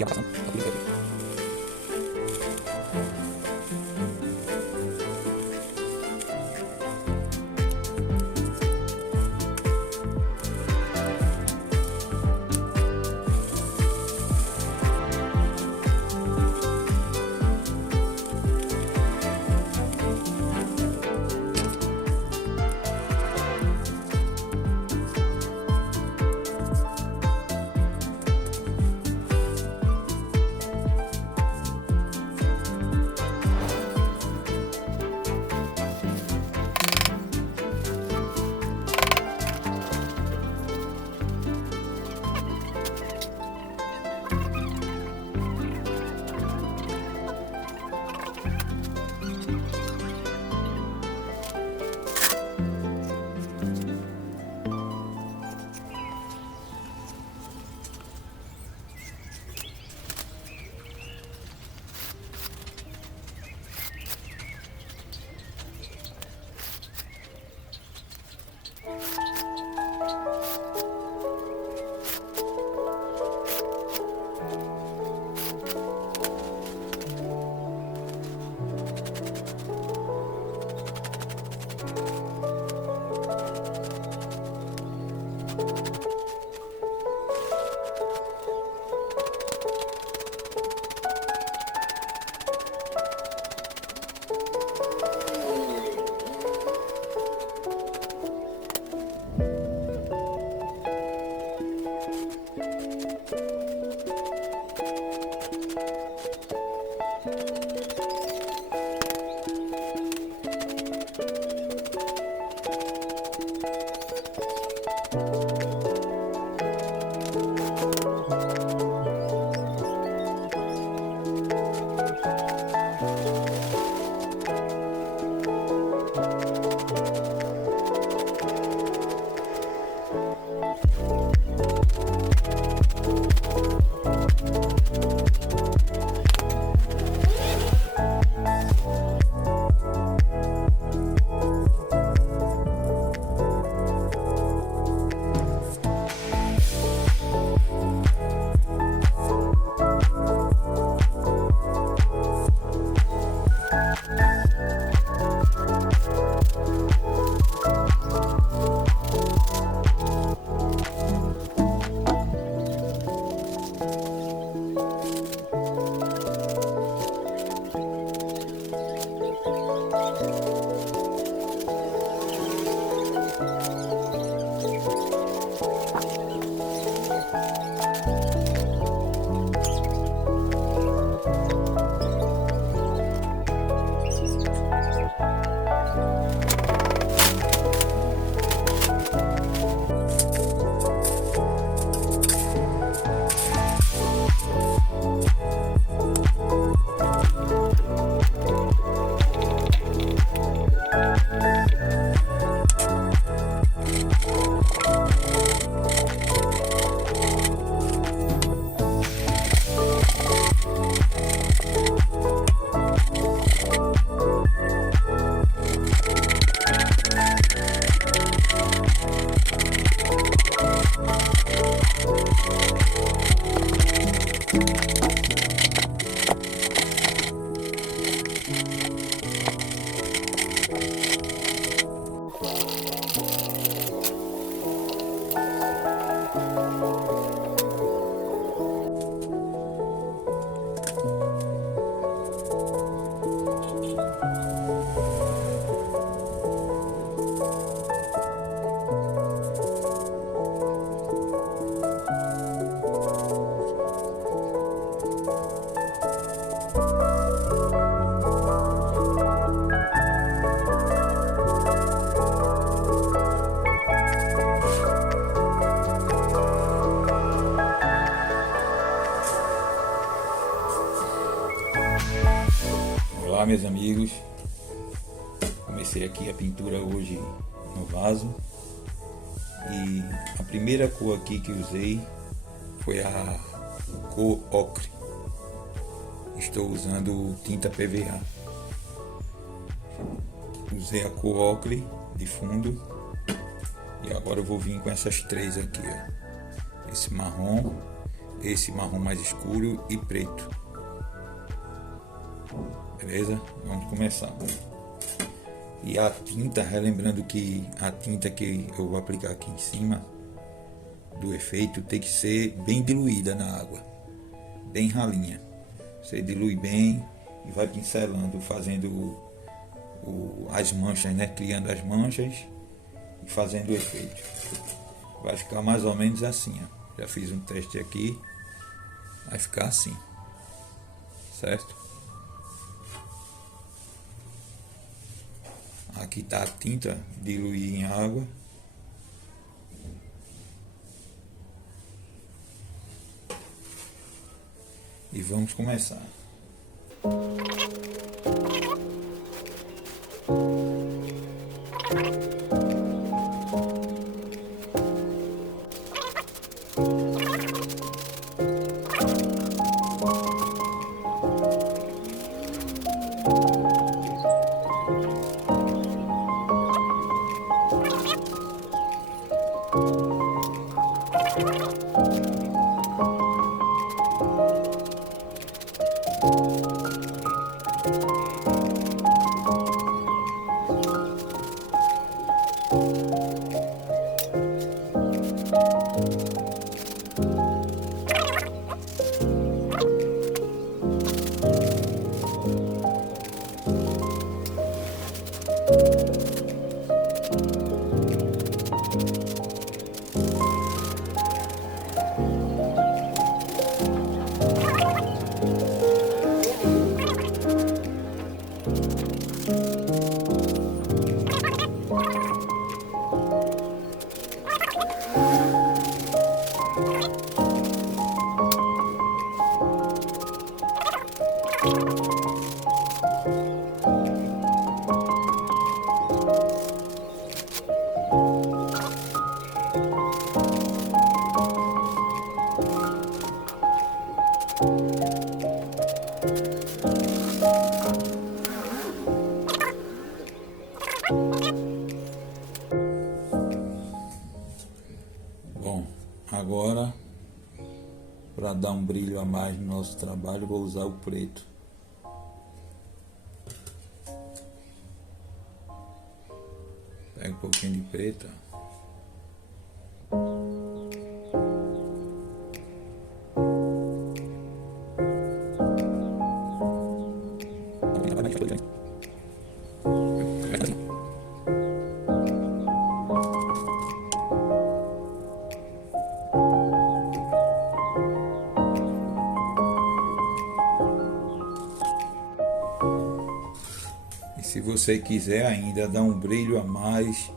e a marcação, tá tudo perfeito. Olá meus amigos, comecei aqui a pintura hoje no vaso e a primeira cor aqui que usei foi a cor ocre. Estou usando tinta PVA. Usei a cor ocre de fundo e agora eu vou vir com essas três aqui, ó. Esse marrom, esse marrom mais escuro e preto. Beleza? Vamos começar. E a tinta, relembrando que a tinta que eu vou aplicar aqui em cima do efeito tem que ser bem diluída na água, bem ralinha. Você dilui bem e vai pincelando, fazendo as manchas, né? Criando as manchas e fazendo o efeito. Vai ficar mais ou menos assim, ó. Já fiz um teste aqui, vai ficar assim, certo? Aqui está a tinta diluída em água. E vamos começar. Bom, agora, para dar um brilho a mais no nosso trabalho, vou usar o preto. Pega um pouquinho de preto. E se você quiser ainda dar um brilho a mais,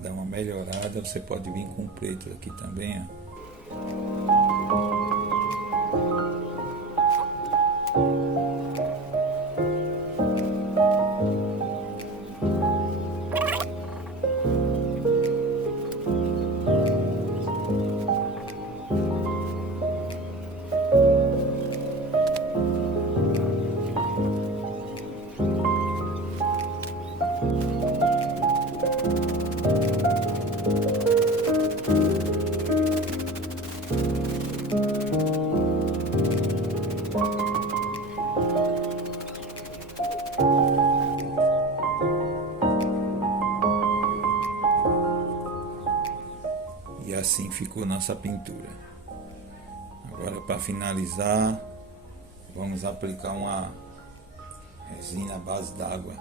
dar uma melhorada, você pode vir com o preto aqui também, ó. E assim ficou nossa pintura. Agora, para finalizar, vamos aplicar uma resina à base d'água.